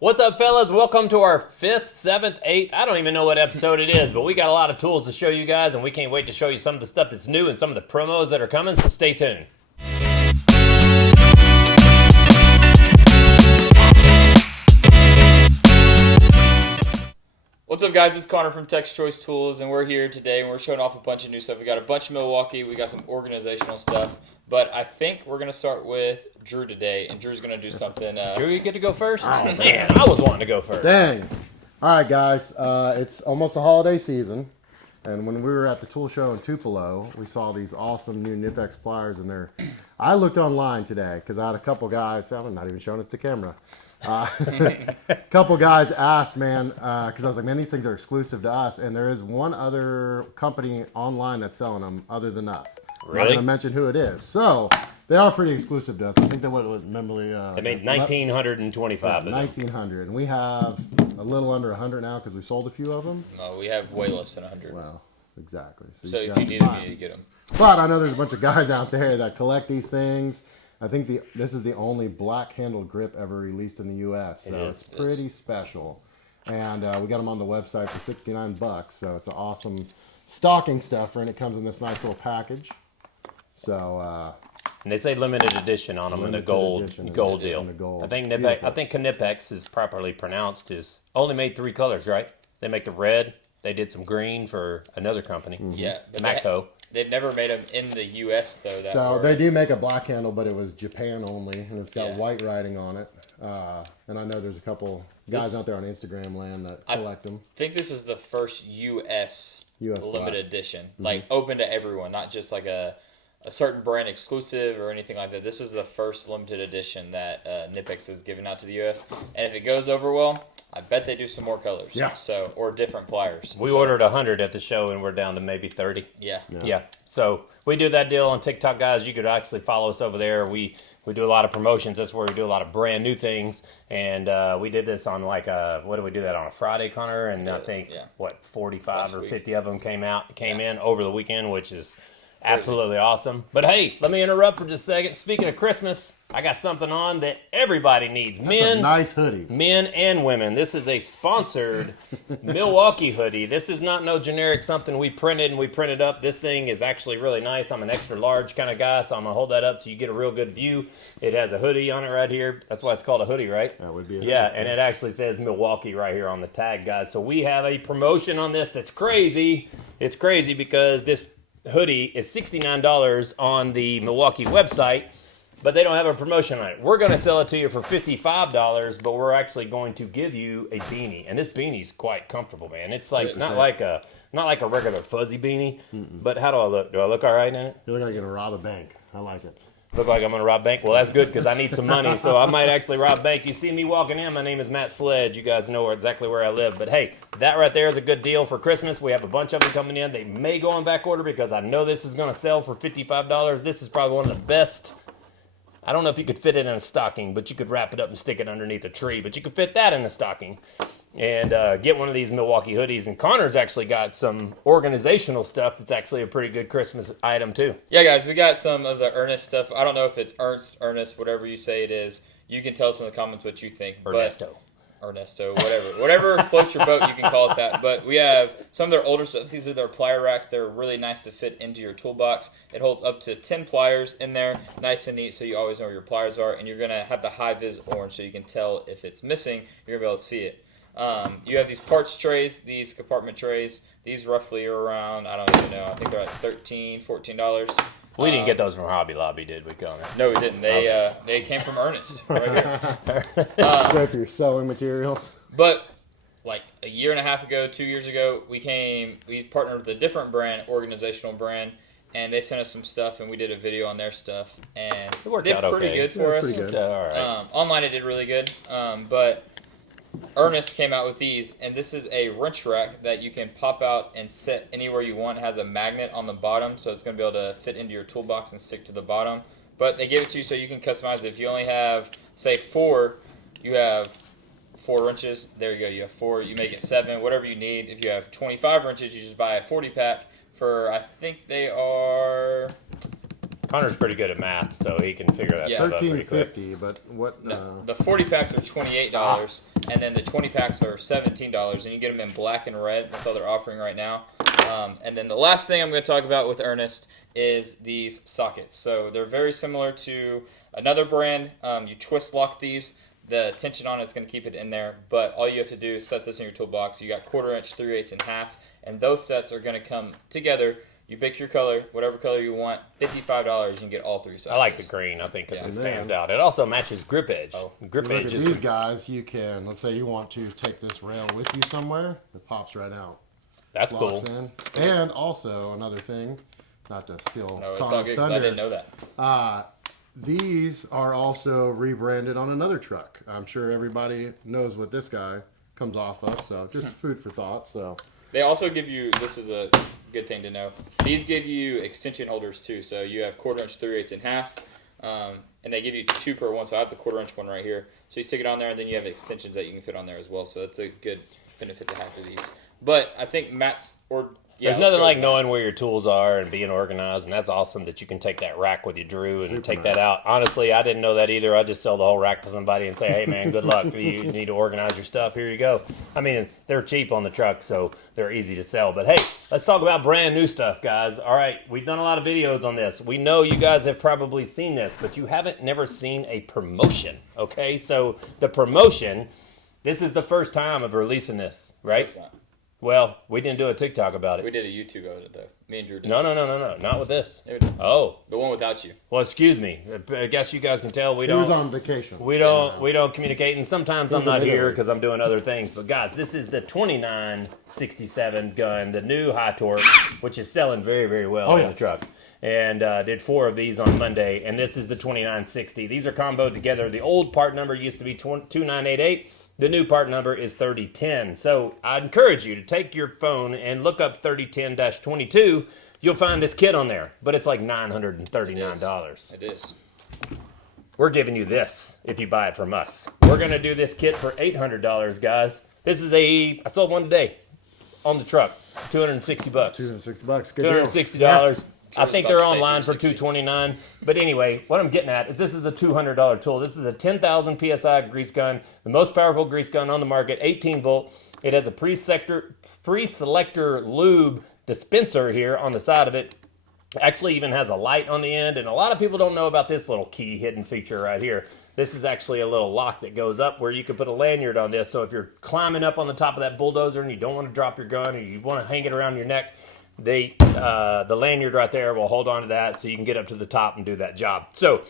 What's up, fellas? Welcome to our 5th, 7th, 8th. I don't even know what episode it is, but we got a lot of tools to show you guys, and we can't wait to show you some of the stuff that's new and some of the promos that are coming, so stay tuned. What's up, guys? It's Connor from Tech's Choice Tools, and we're here today, and we're showing off a bunch of new stuff. We got a bunch of Milwaukee, we got some organizational stuff, but I think we're going to start with Drew today, and Drew's going to do something. Drew, you get to go first? Oh, man, I was wanting to go first. Dang. All right, guys. It's almost the holiday season, and when we were at the tool show in Tupelo, we saw these awesome new Knipex pliers, and I looked online today because I had a couple guys. I'm not even showing it to the camera. A couple guys asked, man, because I was like, man, these things are exclusive to us, and there is one other company online that's selling them other than us. Really? I'm not going to mention who it is. So they are pretty exclusive to us. I think they was memory. They made 1,925 of them. 1,900, and we have a little under 100 now because we sold a few of them. No, we have way less than 100. Well, exactly. So if you need them, you need to get them. But I know there's a bunch of guys out there that collect these things. I think this is the only black handled grip ever released in the U.S. So it's pretty special. And we got them on the website for $69. So it's an awesome stocking stuffer, and it comes in this nice little package. So And they say limited edition on them in the gold deal. I think Knipex is properly pronounced. Is only made 3 colors, right? They make the red. They did some green for another company. Mm-hmm. Yeah, but Macco. They've never made them in the U.S. though. So they do make a black handle, but it was Japan only, and it's got white writing on it. And I know there's a couple guys out there on Instagram land that collect them. I think this is the first U.S. limited black edition, like open to everyone, not just like a certain brand exclusive or anything like that. This is the first limited edition that Knipex has given out to the U.S. And if it goes over well, I bet they do some more colors. Yeah. So, or different pliers. We ordered 100 at the show, and we're down to maybe 30. Yeah. So we do that deal on TikTok, guys. You could actually follow us over there. We do a lot of promotions. That's where we do a lot of brand new things. And we did this on what did we do that on a Friday, Connor? And I think 45 or 50 of them came in over the weekend, which is absolutely awesome. But hey, let me interrupt for just a second. Speaking of Christmas, I got something on that everybody needs. That's a nice hoodie. Men and women. This is a sponsored Milwaukee hoodie. This is not no generic something we printed up. This thing is actually really nice. I'm an extra large kind of guy, so I'm going to hold that up so you get a real good view. It has a hoodie on it right here. That's why it's called a hoodie, right? That would be a hoodie. Yeah, and it actually says Milwaukee right here on the tag, guys. So we have a promotion on this that's crazy. It's crazy because this hoodie is $69 on the Milwaukee website, but they don't have a promotion on it. We're going to sell it to you for $55, but we're actually going to give you a beanie, and this beanie's quite comfortable, man. It's like not like a regular fuzzy beanie. But how do I look? Do I look all right in it? You look like you're gonna rob a bank. I like it. Look like I'm going to rob bank? Well, that's good because I need some money, so I might actually rob bank. You see me walking in, my name is Matt Sledge. You guys know exactly where I live. But hey, that right there is a good deal for Christmas. We have a bunch of them coming in. They may go on back order because I know this is going to sell for $55. This is probably one of the best. I don't know if you could fit it in a stocking, but you could wrap it up and stick it underneath a tree. But you could fit that in a stocking. And get one of these Milwaukee hoodies. And Connor's actually got some organizational stuff that's actually a pretty good Christmas item, too. Yeah, guys, we got some of the Ernest stuff. I don't know if it's Ernest, whatever you say it is. You can tell us in the comments what you think. Ernesto, whatever floats your boat, you can call it that. But we have some of their older stuff. These are their plier racks. They're really nice to fit into your toolbox. It holds up to 10 pliers in there, nice and neat, so you always know where your pliers are. And you're going to have the high-vis orange, so you can tell if it's missing. You're going to be able to see it. You have these parts trays, these compartment trays. These roughly are around, I don't even know, I think they're like $13, $14. We didn't get those from Hobby Lobby, did we, Connor? No, we didn't. They came from Ernest right here. It's great for your sewing materials. But like a year and a half ago, 2 years ago, we partnered with a different brand, organizational brand, and they sent us some stuff, and we did a video on their stuff, and it worked did out pretty good for us. Pretty good. All right. Online, it did really good, but Ernest came out with these, and this is a wrench rack that you can pop out and set anywhere you want. It has a magnet on the bottom, so it's going to be able to fit into your toolbox and stick to the bottom. But they give it to you so you can customize it. If you only have, say, 4, you have 4 wrenches. There you go. You have 4. You make it 7, whatever you need. If you have 25 wrenches, you just buy a 40-pack for, I think they are Connor's pretty good at math, so he can figure that stuff out pretty quick. $13.50, but what? No, the 40 packs are $28, and then the 20 packs are $17, and you get them in black and red. That's all they're offering right now. And then the last thing I'm going to talk about with Ernest is these sockets. So they're very similar to another brand. You twist lock these. The tension on it's going to keep it in there, but all you have to do is set this in your toolbox. You got 1/4 inch, 3/8, and half, and those sets are going to come together. You pick your color, whatever color you want, $55, you can get all 3 sizes. I like the green, I think, because it stands out. It also matches grip edge. Grip edge is... These guys, you can, let's say you want to take this rail with you somewhere, it pops right out. That's cool. In. And also, another thing, not to steal No, it's all good because I didn't know that. These are also rebranded on another truck. I'm sure everybody knows what this guy comes off of, so just food for thought. So they also give you, this is a good thing to know, these give you extension holders too. So you have 1/4 inch, 3/8, and half, and they give you 2 per one. So I have the 1/4 inch one right here. So you stick it on there, and then you have extensions that you can fit on there as well. So that's a good benefit to have for these. But I think Matt's, there's nothing like knowing where your tools are and being organized, and that's awesome that you can take that rack with you, Drew, and take that out. Honestly, I didn't know that either. I just sell the whole rack to somebody and say, hey, man, good luck. You need to organize your stuff. Here you go. I mean, they're cheap on the truck, so they're easy to sell. But, hey, let's talk about brand new stuff, guys. All right, we've done a lot of videos on this. We know you guys have probably seen this, but you haven't never seen a promotion, okay? So the promotion, this is the first time of releasing this, right? Well, we didn't do a TikTok about it. We did a YouTube of it, though. Me and Drew did. No, not with this. Yeah, we did. Oh. The one without you. Well, excuse me. I guess you guys can tell he was on vacation. We don't communicate, and sometimes I'm not here because I'm doing other things. But guys, this is the 2967 gun, the new high torque, which is selling very, very well in the truck. And did 4 of these on Monday, and this is the 2960. These are comboed together. The old part number used to be 2988. The new part number is 3010. So I encourage you to take your phone and look up 3010-22. You'll find this kit on there, but it's like $939. It is. We're giving you this if you buy it from us. We're going to do this kit for $800, guys. This is I sold one today on the truck. $260. $260. Good deal. $260. Yeah. I think they're online for $229. But anyway, what I'm getting at is this is a $200 tool. This is a 10,000 PSI grease gun, the most powerful grease gun on the market, 18 volt. It has a pre-selector lube dispenser here on the side of it. Actually even has a light on the end, and a lot of people don't know about this little key hidden feature right here. This is actually a little lock that goes up where you can put a lanyard on this. So if you're climbing up on the top of that bulldozer and you don't want to drop your gun or you want to hang it around your neck, the lanyard right there will hold on to that so you can get up to the top and do that job. So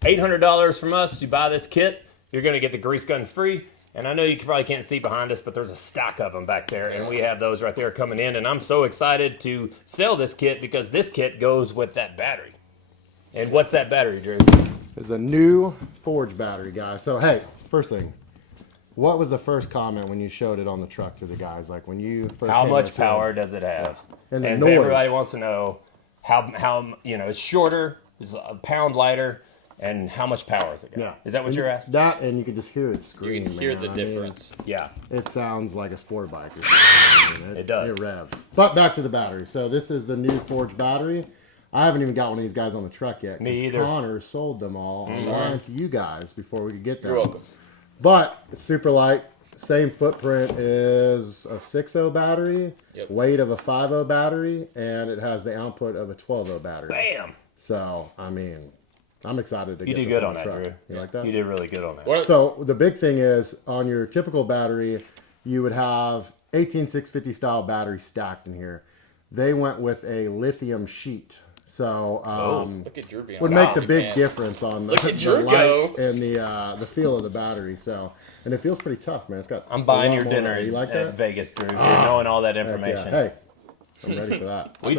$800 from us. You buy this kit, you're going to get the grease gun free. And I know you probably can't see behind us, but there's a stack of them back there, and we have those right there coming in. And I'm so excited to sell this kit because this kit goes with that battery. And what's that battery, Drew? It's a new Forge battery, guys. So, hey, first thing, what was the first comment when you showed it on the truck to the guys? Like when you first how much power does it have? And the and noise. Everybody wants to know how it's shorter, it's a pound lighter, and how much power is it got? Yeah. Is that what you're asking? That, and you can just hear it scream. You can hear man. the difference. Yeah. It sounds like a sport bike. It does. It revs. But back to the battery. So this is the new Forge battery. I haven't even got one of these guys on the truck yet. Me either. Connor sold them all online to you guys before we could get them. You're welcome. But it's super light. Same footprint is a 6.0 battery, weight of a 5.0 battery, and it has the output of a 12.0 battery. Bam! So, I mean, I'm excited to You get did this good on on the that, truck. Drew. You like that? You did really good on that. So the big thing is on your typical battery, you would have 18650 style battery stacked in here. They went with a lithium sheet. So Look at Drew being would make the big difference on the light and the feel of the battery. So, and it feels pretty tough, man. It's got. I'm buying your more. dinner You like at that? Vegas, Drew. If you're knowing all that information. Yeah. Hey, I'm ready for that. We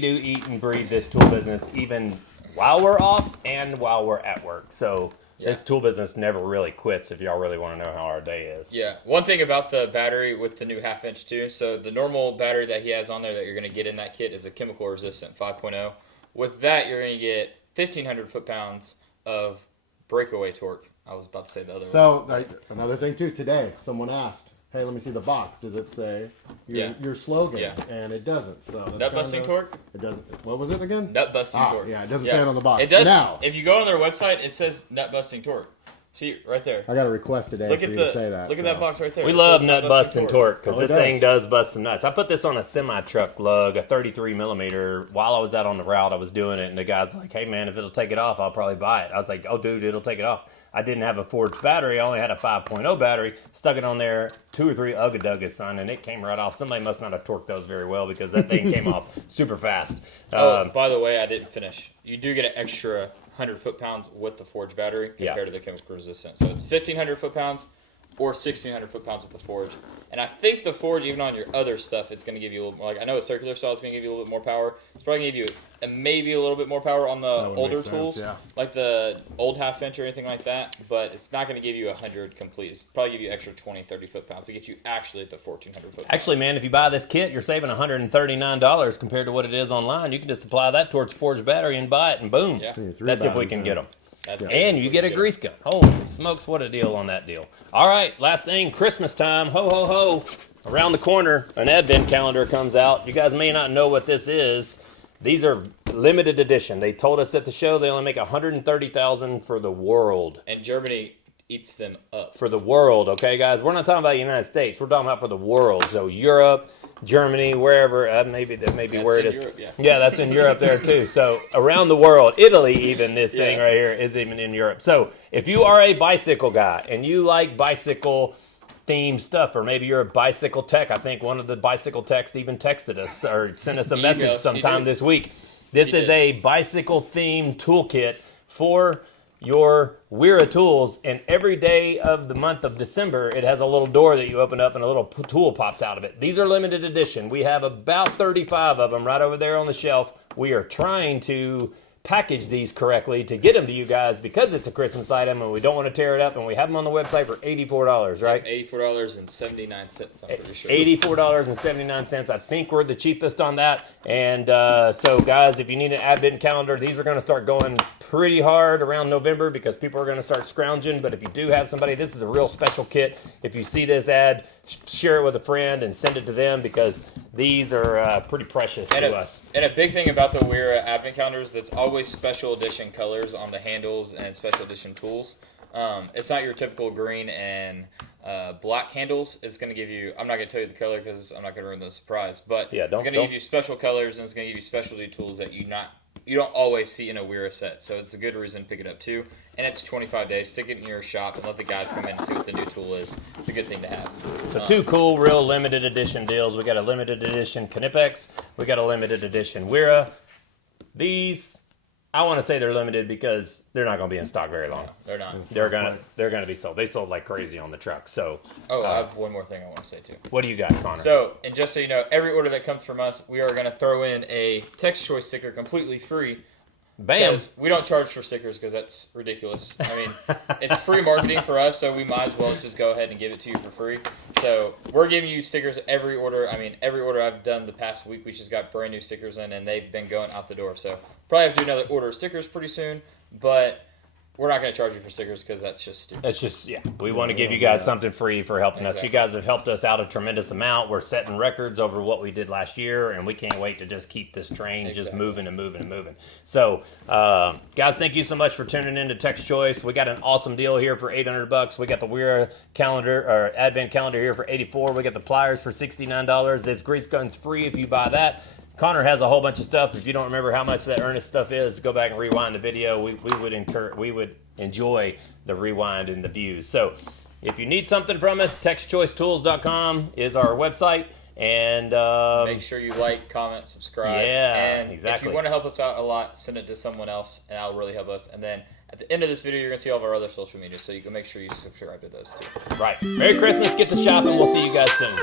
do eat and breathe this tool business even while we're off and while we're at work. So this tool business never really quits if y'all really want to know how our day is. Yeah. One thing about the battery with the new 1/2 inch too. So the normal battery that he has on there that you're going to get in that kit is a chemical resistant 5.0. With that, you're going to get 1,500 foot-pounds of breakaway torque. I was about to say the other one. So another thing too. Today, someone asked, hey, let me see the box. Does it say Yeah. your slogan? Yeah. And it doesn't. So that's Nut busting torque? It doesn't. What was it again? Nut busting torque. Yeah, it doesn't say it on the box. It does. Now, If you go on their website, it says nut busting torque. See right there. I got a request today Look for at you the to say that. look at that box right there. We It love says nut busting torque because Oh, it this thing does. does bust some nuts. I put this on a semi-truck lug, a 33 millimeter. While I was out on the route, I was doing it, and the guy's like, hey, man, if it'll take it off, I'll probably buy it. I was like, oh, dude, it'll take it off. I didn't have a forged battery. I only had a 5.0 battery. Stuck it on there, 2 or 3 ugga-duggas, son, and it came right off. Somebody must not have torqued those very well because that thing came off super fast. By the way, I didn't finish. You do get an extra 100 foot-pounds with the forged battery compared to the chemical resistant. So it's 1,500 foot-pounds or 1,600 foot-pounds with the forge. And I think the forge, even on your other stuff, it's going to give you a little more. Like, I know a circular saw is going to give you a little bit more power. It's probably going to give you maybe a little bit more power on the would older make sense, tools, yeah. like the old half-inch or anything like that. But it's not going to give you 100 complete. It's probably give you extra 20, 30 foot-pounds to get you actually at the 1,400 foot-pounds. Actually, man, if you buy this kit, you're saving $139 compared to what it is online. You can just apply that towards forged battery and buy it, and boom. Yeah. That's if we can get them. That's And you get a grease gun. Holy smokes, what a deal on that deal. All right, last thing, Christmas time. Ho, ho, ho. Around the corner, an advent calendar comes out. You guys may not know what this is. These are limited edition. They told us at the show they only make 130,000 for the world. And Germany eats them up. For the world, okay, guys? We're not talking about the United States. We're talking about for the world. So Europe, Germany, wherever, that may be That's where it in is. Europe, yeah. Yeah, that's in Europe there too. So around the world, Italy even, this thing right here is even in Europe. So if you are a bicycle guy and you like bicycle themed stuff, or maybe you're a bicycle tech, I think one of the bicycle techs even texted us or sent us a message sometime this week. This is a bicycle themed toolkit for your Wera tools, and every day of the month of December, it has a little door that you open up and a little tool pops out of it. These are limited edition. We have about 35 of them right over there on the shelf. We are trying to package these correctly to get them to you guys because it's a Christmas item and we don't want to tear it up, and we have them on the website for $84, right? $84.79, I'm pretty sure. $84.79. I think we're the cheapest on that. And so, guys, if you need an advent calendar, these are going to start going pretty hard around November because people are going to start scrounging. But if you do have somebody, this is a real special kit. If you see this ad, share it with a friend and send it to them because these are pretty precious to us. And a big thing about the Wera advent calendars, that's always special edition colors on the handles and special edition tools. It's not your typical green and black handles. It's going to give you, I'm not going to tell you the color because I'm not going to ruin the surprise, but it's going to give you special colors and it's going to give you specialty tools that you don't always see in a Wera set. So it's a good reason to pick it up too. And it's 25 days. Stick it in your shop and let the guys come in and see what the new tool is. It's a good thing to have. So 2 cool, real limited edition deals. We got a limited edition Knipex. We got a limited edition Wera. These, I want to say they're limited because they're not going to be in stock very long. No, they're not. They're gonna be sold. They sold like crazy on the truck. So I have one more thing I want to say too. what do you got, Connor? So, and just so you know, every order that comes from us, we are going to throw in a text choice sticker completely free. Bam. Because we don't charge for stickers because that's ridiculous. I mean, it's free marketing for us, so we might as well just go ahead and give it to you for free. So we're giving you stickers every order. I mean, every order I've done the past week, we just got brand new stickers in, and they've been going out the door. So probably have to do another order of stickers pretty soon, but we're not going to charge you for stickers because that's just stupid. That's just, we want to give you guys something free for helping us. You guys have helped us out a tremendous amount. We're setting records over what we did last year, and we can't wait to just keep this train just moving and moving and moving. So, guys, thank you so much for tuning in to Text Choice. We got an awesome deal here for $800. We got the Wera calendar, or advent calendar here for $84. We got the pliers for $69. This grease gun's free if you buy that. Connor has a whole bunch of stuff. If you don't remember how much that Ernest stuff is, go back and rewind the video. We would enjoy the rewind and the views. So if you need something from us, textchoicetools.com is our website. And make sure you like, comment, subscribe. Yeah, and exactly. If you want to help us out a lot, send it to someone else, and that'll really help us. And then at the end of this video, you're going to see all of our other social media, so you can make sure you subscribe to those too. Right. Merry Christmas. Get to shopping. We'll see you guys soon.